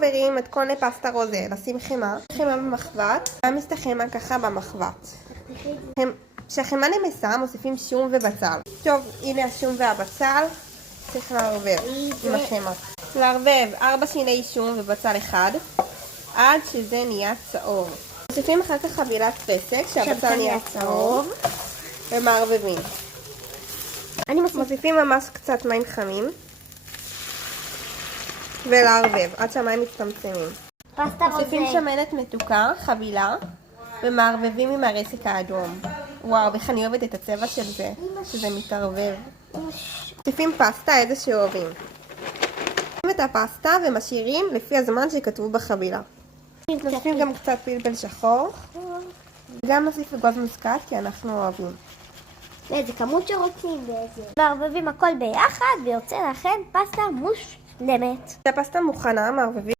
חברים, מתכון לפסטה רוזה, לשים חמאה במחבת, להעמיס את החמאה ככה במחבת. כשהחמאה נמסה מוסיפים שום ובצל. טוב, הנה השום והבצל, צריך לערבב עם החמאה. לערבב 4 שיני שום ובצל אחד, עד שזה נהיה צהוב. מוסיפים אחר כך חבילת פסק, שהבצל נהיה צהוב, ומערבבים. מוסיפים ממש קצת מים חמים, ולערבב עד שהמים מצטמצמים. מוסיפים שמנת מתוקה, חבילה, ומערבבים עם הרסק האדום. וואו, איך אני אוהבת את הצבע של זה, שזה מתערבב. מוסיפים פסטה, איזה שאוהבים. מוסיפים את הפסטה ומשאירים לפי הזמן שכתבו בחבילה. מוסיפים גם קצת פלפל שחור. גם נוסיף אגוז מוסקת כי אנחנו אוהבים. איזה כמות שרוצים באיזה. מערבבים הכל ביחד ויוצא לכם פסטה מושלמת. הפסטה מוכנה, מערבבים